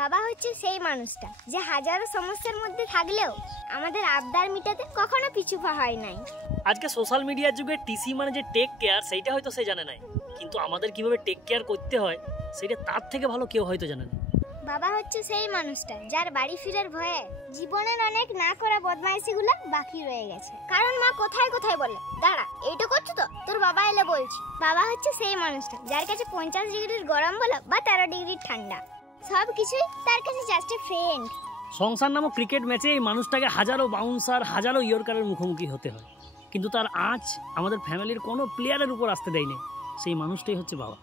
বাবা হচ্ছে সেই মানুষটা যে হাজারো সমস্যার মধ্যে থাকলেও আমাদের আবদার মিটাতে কখনো পিছু পা হয় নাই। আজকে সোশ্যাল মিডিয়ার যুগে টিসি মানে যে টেক কেয়ার সেইটা হয়তো সে জানে নাই, কিন্তু আমাদের কিভাবে টেক কেয়ার করতে হয় সেটা তার থেকে ভালো কেউ হয়তো জানে না। বাবা হচ্ছে সেই মানুষটা যার বাড়ি ফিরার ভয়ে জীবনের অনেক না করা বদমাইশিগুলো বাকি রয়ে গেছে। কারণ মা কোথায় কোথায় বলে, দাঁড়া এইটা করছো তো, তোর বাবা এলে বলছি। বাবা হচ্ছে সেই মানুষটা যার কাছে 50 ডিগ্রির গরম বলো বা 13 ডিগ্রির ঠান্ডা সব কিছুই তার কাছে জাস্ট এ ফ্রেন্ড। সংসার নামক ক্রিকেট ম্যাচে এই মানুষটাকে হাজারো বাউন্সার হাজারো ইয়র্কারের মুখোমুখি হতে হয়, কিন্তু তার আঁচ আমাদের ফ্যামিলির কোনো প্লেয়ারের উপর আসতে দেয়নি। সেই মানুষটাই হচ্ছে বাবা।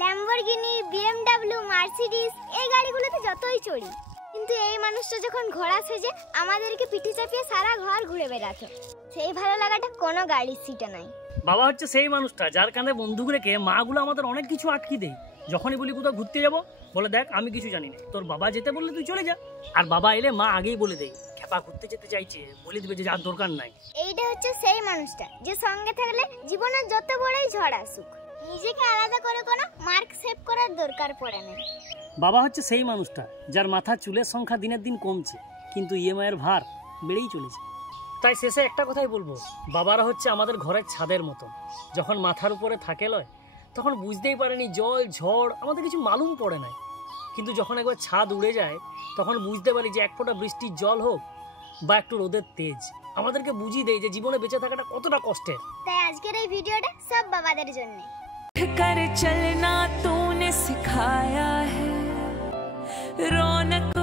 ল্যাম্বরগিনি, বিএমডব্লিউ, মার্সিডিজ এই গাড়িগুলোতে যতই চড়ি, কিন্তু এই মানুষটা যখন ঘোড়া সেজে আমাদেরকে পিঠে চাপিয়ে সারা ঘর ঘুরে বেড়াতো, সেই ভালো লাগাটা কোনো গাড়ির সিটে নাই। বাবা হচ্ছে সেই মানুষটা যার কাঁধে বন্দুক রেখে মাগুলো আমাদের অনেক কিছু আটকে দেয়। যখনই বলি কোথাও ঘুরতে যাবো, বলে দেখ আমি কিছু জানি না, তোর বাবা যেতে বললে তুই চলে যা। আর বাবা এলে মা আগেই বলে দেয় খেপা ঘুরতে যেতে চাইছে, বলে দিবে যে যার দরকার নাই। এইটা হচ্ছে সেই মানুষটা যে সঙ্গে থাকলে জীবনের যত বড়ই ঝড় আসুক নিজেকে আলাদা করে কোনো মার্ক সেভ করার দরকার পড়ে না। বাবা হচ্ছে সেই মানুষটা যার মাথার চুলের সংখ্যা দিনের দিন কমছে, কিন্তু ইএমআই এর ভার বেড়েই চলেছে। তাই শেষে একটা কথাই বলবো, বাবারা হচ্ছে আমাদের ঘরের ছাদের মতন। যখন মাথার উপরে থাকে লয় তখন বুঝতেই পারেনি জল ঝড় আমাদের কিছু মালুম পড়ে নাই, কিন্তু যখন একবার ছাদ উড়ে যায় তখন বুঝতে পারি যে এক ফোঁটা বৃষ্টির জল হোক বা একটু রোদের তেজ আমাদেরকে বুঝিয়ে দেয় যে জীবনে বেঁচে থাকাটা কতটা কষ্টের। তাই আজকের এই ভিডিওটা সব বাবাদের জন্য। कर चलना तूने सिखाया है रौनक